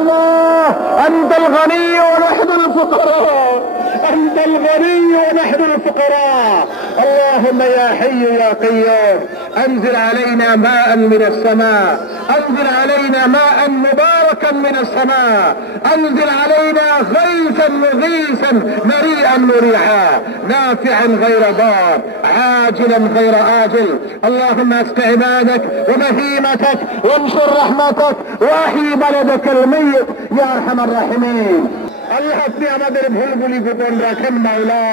الله أنت الغني ونحن الفقراء، أنت الغني ونحن الفقراء. اللهم يا حي يا قيوم أنزل علينا ماء من السماء، أنزل علينا ماء مباركا من السماء، أنزل علينا غيثا مغيثا مريئا مريعا نافعا غير ضار عاجلا غير آجل. اللهم اسق عبادك وبهيمتك وانشر رحمتك واحيي بلدك الميت يا أرحم الراحمين। আল্লাহ আপনি আমাদের ভুলগুলি গোপন রাখেন মাওলা,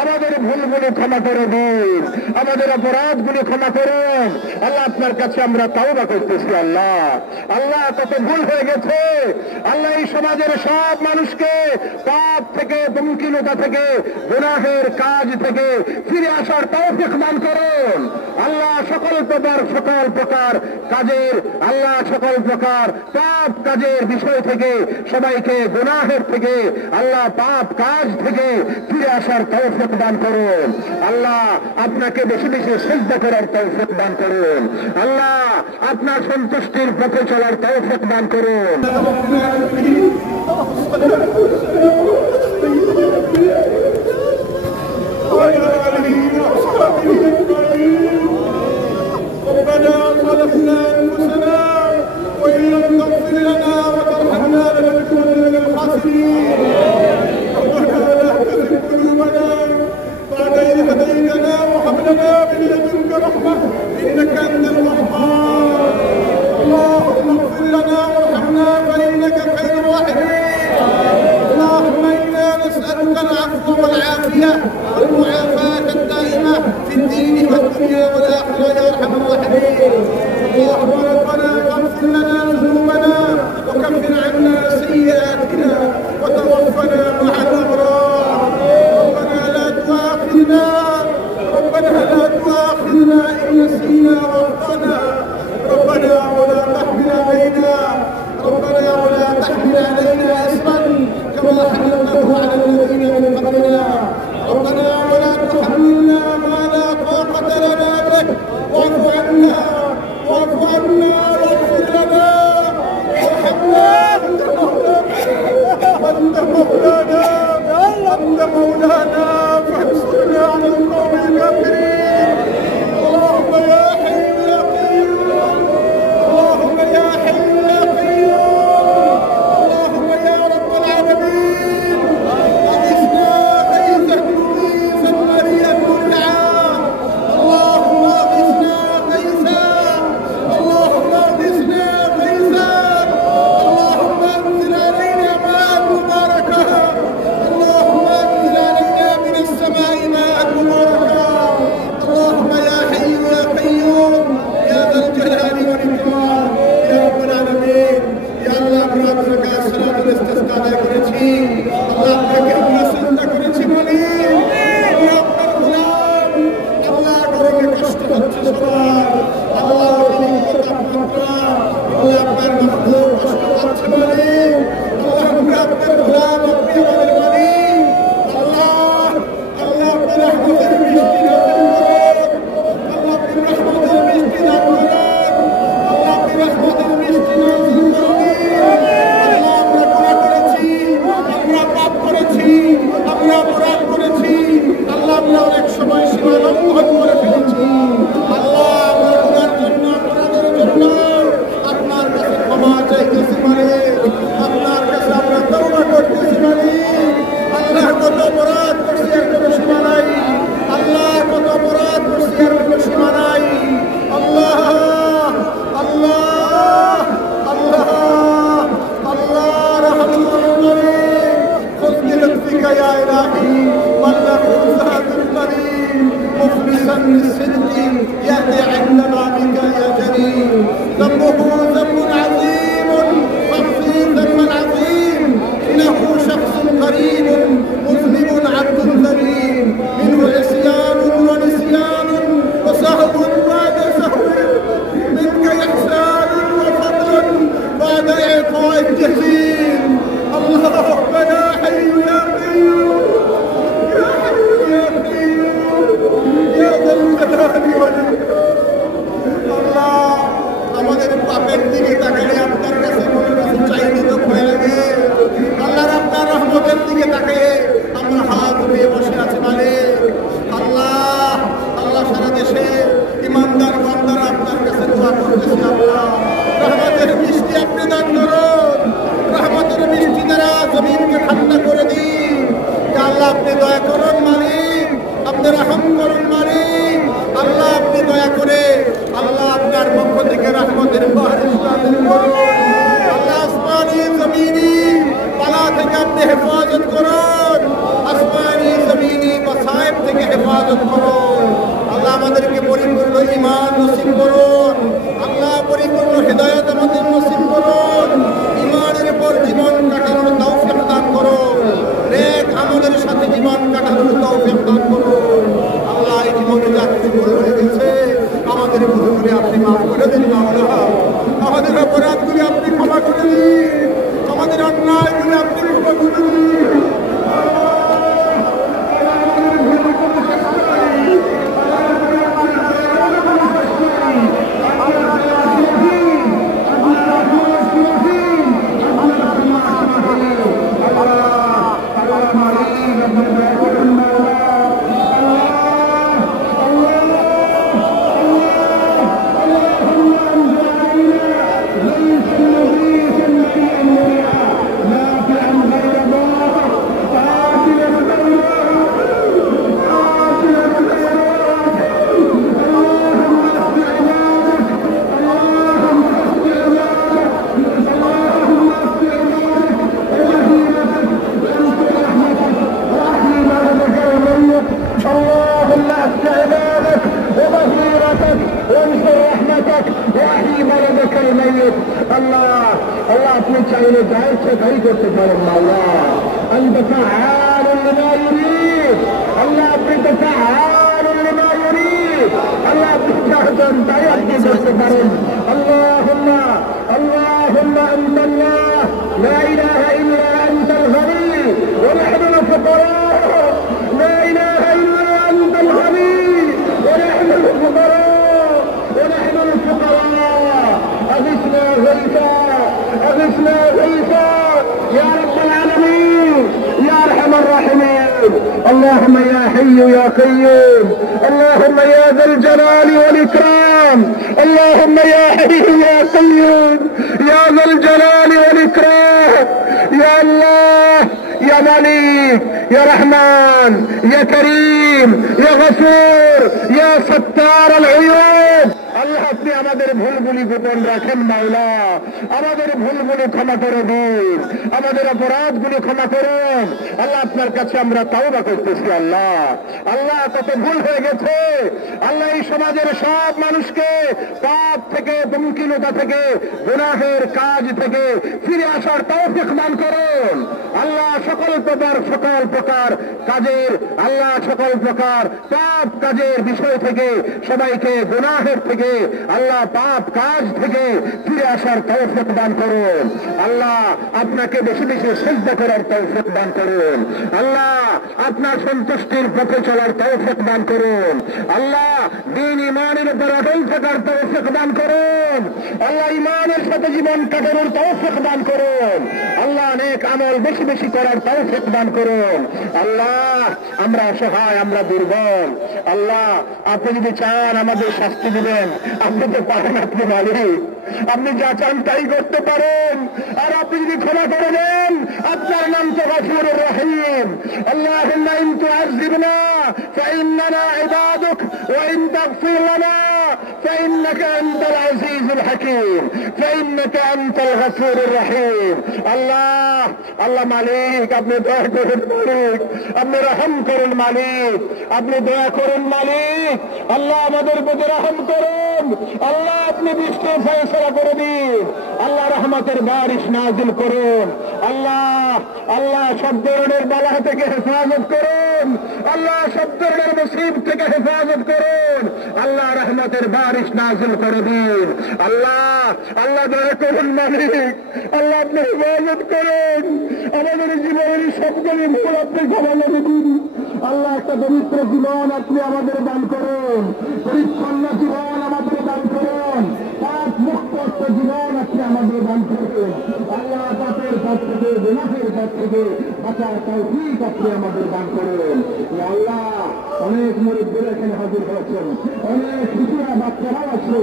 আমাদের ভুলগুলি ক্ষমা করে দিন, আমাদের অপরাধগুলি ক্ষমা করুন। আল্লাহ আপনার কাছে আমরা তাওবা করতেছি। আল্লাহ আল্লাহ কত ভুল হয়ে গেছে। আল্লাহ এই সমাজের সব মানুষকে পাপ থেকে পঙ্কিলতা থেকে গুনাহের কাজ থেকে ফিরে আসার তৌফিক দান করুন। আল্লাহ সকল প্রকার কাজের আল্লাহ সকল প্রকার পাপ কাজের বিষয় থেকে সবাইকে গুনাহের থেকে আল্লাহ পাপ কাজ থেকে ফিরে আসার তৌফিক দান করুন। আল্লাহ আপনাকে বেশি বেশি সিজদা করার তৌফিক দান করুন। আল্লাহ আপনার সন্তুষ্টির পথে চলার তৌফিক দান করুন। ربنا ظلمنا أنفسنا وإن لم تغفر لنا وترحمنا لنكونن من الخاسرين. ربنا لا تزغ قلوبنا بعد إذ هديتنا وهب لنا من لدنك رحمة إنك أنت الوهاب. اللهم اغفر لنا وارحمنا فإنك خير الراحمين. اللهم إنا نسألك العفو والعافية والمعافاة الدائمة في الدين والدنيا والآخرة يا أرحم الراحمين. اللهم ربنا اغفر لنا ذنوبنا وكفر عنا سيئاتنا وتوفنا مع الأبرار. ربنا لا تؤاخذنا إن نسينا وأخطأنا. ربنا ولا تحمل علينا إصرا كما حملته على الذين من قبلنا. ربنا ولا تحملنا ما لا طاقة لنا به থেকে হেফাজত করুন। আল্লাহ আমাদেরকে পরিপূর্ণ ঈমান নসিব করুন। আল্লাহ পরিপূর্ণ হিদায়াত আমাদের নসিব করুন। ঈমানের উপর জীবন কাটানোর তৌফিক দান করুন। নেক আমলের সাথে জীবন কাটানোর তৌফিক দান করুন। আল্লাহ এই জীবনে যা কিছু ভুল হয়ে গেছে আমাদের ভুলগুলি আপনি মাফ করে দিন মাওলানা। আমাদের অপরাধগুলি আপনি ক্ষমা করে দিন। আমাদের অন্যায়গুলি আপনি ক্ষমা করে দিন। اللهم يا حي يا قيوم اللهم يا ذا الجلال والإكرام اللهم يا حي يا قيوم يا ذا الجلال والإكرام يا الله يا مليك يا رحمن يا كريم يا غفور يا ستار العيوب আল্লাহ আপনি আমাদের ভুলগুলি গোপন রাখেন মাওলা আমাদের ভুলগুলি ক্ষমা করে দিন আমাদের অপরাধগুলি ক্ষমা করুন আল্লাহ আপনার কাছে আমরা তাওবা করতেছি আল্লাহ আল্লাহ কত ভুল হয়ে গেছে আল্লাহ এই সমাজের সব মানুষকে পাপ থেকে মুমকিনতা থেকে গুনাহের কাজ থেকে ফিরে আসার তৌফিক দান করুন আল্লাহ সকল প্রকার কাজের আল্লাহ সকল প্রকার পাপ কাজের বিষয় থেকে সবাইকে গুনাহের থেকে আল্লাহ পাপ কাজ থেকে ফিরে আসার তৌফিক দান করুন আল্লাহ আপনাকে বেশি বেশি সিজদা করার তৌফিক দান করুন আল্লাহ আপনার সন্তুষ্টির পথে চলার তৌফিক দান করুন আল্লাহ দ্বীন ঈমানের উপর অটল থাকার তৌফিক দান করুন আল্লাহ ঈমানের সাথে জীবন কাটানোর তৌফিক দান করুন আল্লাহ নেক আমল বেশি বেশি করার তৌফিক দান করুন আল্লাহ আমরা অসহায় আমরা দুর্বল আল্লাহ আপনি যদি চান আমাদের শাস্তি দিবেন আপনি তো পারেন আপনি মালিক আপনি যা চান তাই করতে পারেন আর আপনি যদি ক্ষমা করে দেন আপনার নাম তো গফুরুর রহিম আল্লাহুম্মা ইন তুআযিবনা ফাইন্নানা ইবাদুক ওয়া ইন তাগফির লানা فإنك أنت العزيز الحكيم فإنك أنت الغفور الرحيم الله الله মালিক আপনি দয়া করুন মালিক আপনি রহম করুন মালিক আপনি দয়া করুন মালিক আল্লাহ আমাদের প্রতি রহম করুন আল্লাহ আপনি বৃষ্টি ফয়সালা করে দিন আল্লাহ রহমতের বারিশ নাজিল করুন আল্লাহ আল্লাহ সব ধরনের বালা থেকে হেফাজত করুন আল্লাহ সব ধরনের মুসিবত থেকে হেফাজত করুন আল্লাহ রহমতের বারিশ নাজিল করে দিন আল্লাহ আল্লাহ দয়া করুন মালিক আল্লাহ আপনি হেফাজত করুন আমাদের জীবনের সবগুলি ভুল আপনি ক্ষমা করে দিন আল্লাহ একটা পবিত্র জীবন আপনি আমাদের দান করুন পরিচ্ছন্ন জীবন আমাদের দান করুন পাপ মুক্ত একটা জীবন আপনি আমাদের দান করুন আল্লাহ পাপের পথ থেকে গুনাহের পথ থেকে বাঁচার তৌফিক আপনি আমাদের দান করুন আল্লাহ অনেক মুরিদদের এখানে হাজির হয়েছেন অনেক শিশুরা বাচ্চারাও আছে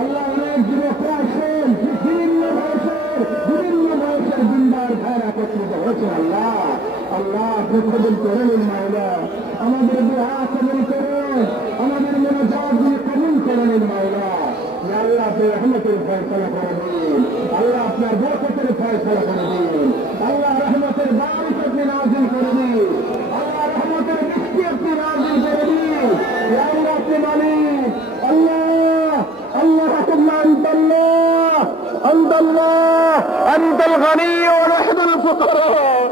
আল্লাহ অনেক যুবকরা আছেন বিভিন্ন বয়সের দিনদার ভাইয়ের একত্রিত হয়েছেন আল্লাহ আল্লাহ প্রতিদিন করেন মাওলা আমাদের দুআ কবুল করুন আমাদের মনোজাতগুলি কবুল করেন মাওলা আল্লাহ আপনার রহমতের ফয়সালা করে দিন আল্লাহ আপনার বরকতের ফয়সালা করে দিন আল্লাহ রহমতের বারিশ আপনি নাযিল করে দিন আল্লাহ রহমতের বৃষ্টি আপনি নাযিল করে الله أنت الغني ونحن الفقراء،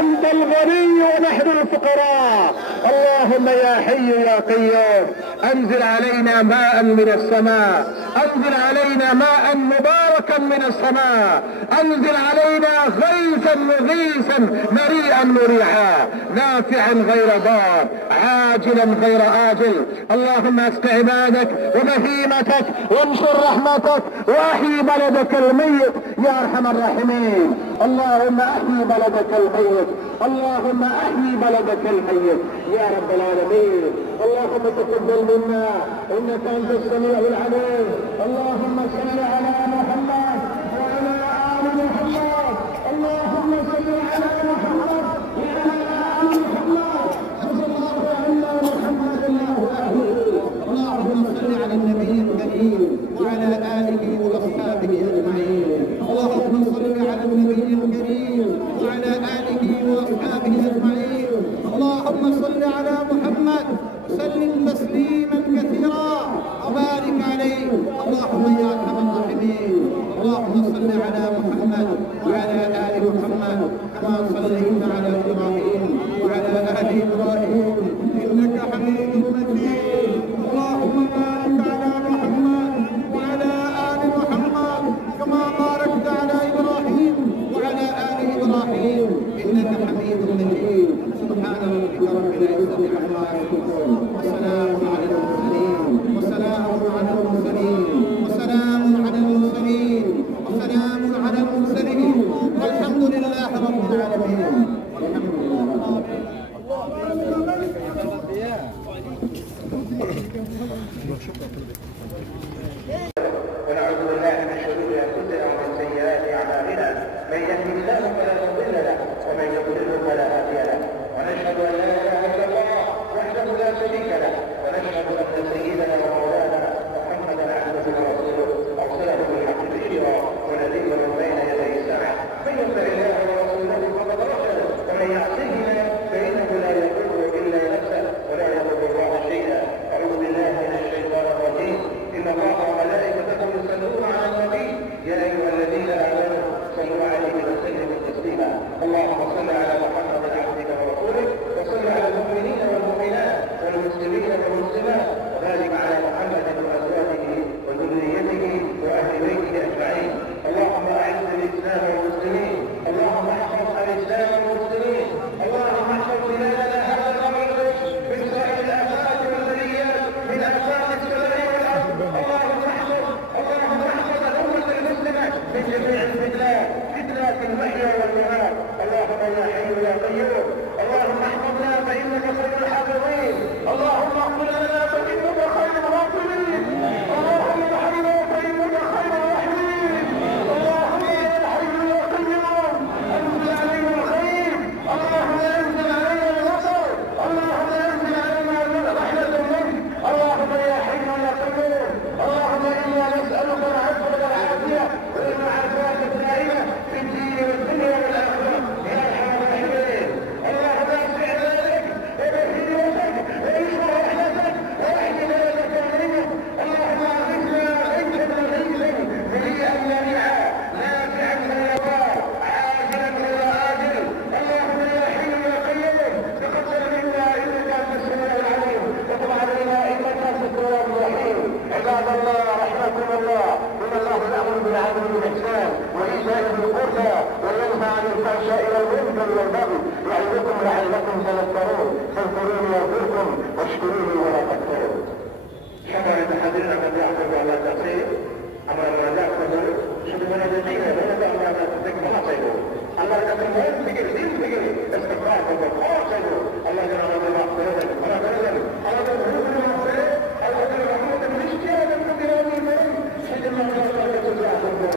أنت الغني ونحن الفقراء. اللهم يا حي يا قيوم أنزل علينا ماء من السماء، أنزل علينا ماء مباركا من السماء، أنزل علينا غيثا مغيثا مريئا مريعا نافعا غير ضار عاجلا غير آجل. اللهم اسق عبادك وبهيمتك وانشر رحمتك واحيي بلدك الميت يا ارحم الراحمين. اللهم احيي بلدك الميت، اللهم احيي بلدك الميت يا رب العالمين. اللهم تقبل منا انك انت السميع العليم. اللهم صل على محمد وعلى ال محمد، اللهم صل على محمد وعلى ال محمد، صلى الله على محمد واهله. اللهم صل على النبي الكريم وعلى آله وأصحابه أجمعين. اللهم صل على النبي الكريم وعلى آله وأصحابه أجمعين. اللهم صل على محمد وسلم تسليما كثيرا وبارك عليه. اللهم يا أرحم الراحمين اللهم صل على محمد وعلى آل محمد كما صليت على إبراهيم وعلى آل إبراهيم إنك حميد مجيد. اللهم بارك على محمد وعلى آل محمد كما باركت على إبراهيم وعلى آل إبراهيم إنك حميد مجيد. سبحان ربك رب العزة عما يصفون وسلام على المرسلين وسلام على المرسلين وسلام على المرسلين وسلام على المرسلين والحمد لله رب العالمين. والحمد لله رب ونعوذ بالله من شرور انفسنا ومن سيئات اعمالنا، من يهده الله فلا مضل له ومن يضلل فلا هادي له، ونشهد ان لا اله الا الله وحده لا شريك له، ونشهد ان سيدنا ومولانا محمدا عبده ورسوله ارسله بالحق بشيرا ونذيرا بين يدي الساعه. من يطع الله ورسوله فقد رشد، ومن يعصيهما فانه لا يضر الا نفسه ولا يضر الله شيئا. اعوذ بالله من الشيطان الرجيم. ان الله وملائكته يصلون على النبي يا ايها الذين امنوا صلوا عليه وسلموا تسليما. اللهم صل على محمد عبدك ورسولك، وصل على المؤمنين والمؤمنات والمسلمين والمسلمات، وبارك على محمد وازواجه وذريته واهل بيته اجمعين. اللهم اعز الاسلام والمسلمين، اللهم احفظ الاسلام والمسلمين، اللهم احفظ بلادنا هذا الامر من سائر الافات والبليات من افات السماء والارض. اللهم احفظ الامه المسلمه من جميع الفتنات، فتنات المحيا والممات. اللهم يا حي يا قيوم اللهم احفظنا فانك خير الحافظين، اللهم اغفر لنا فانك خير الغافرين، اللهم ارحمنا فانك خير الراحمين. اللهم يا حي يا قيوم انزل علينا الخير، اللهم انزل علينا النصر، اللهم انزل علينا رحمه منك. اللهم يا حي يا قيوم اللهم انا نسالك العفو والعافيه والمعافاه الدائمه في الدين والدنيا والاخره يا ارحم الراحمين. اللهم اسع ذلك وبهيمتك وانشر رحمتك واحمي بلدك امنك. اللهم اغثنا غيثا مغيثا مريئا مريعا نافعا غير ضار عاجلا غير آجل. اللهم يا حي يا قيوم تقبل منا انك انت السميع العليم، وتب علينا انك انت التواب الرحيم. عباد الله رحمكم الله، ان الله الامر بالعدل والاحسان وايتاء ذي القربى وينهى عن الفحشاء والمنكر والبغي يعظكم لعلكم تذكرون. فاذكروني يذكركم واشكروني ولا تكفرون. شكرا لتحضيرنا قد يحفظ على تقصير اما ما لا تقدر شكرا من الذين لا تقدر ما تتكلم ما تصيبوا الله يقدر ما يفكر استغفار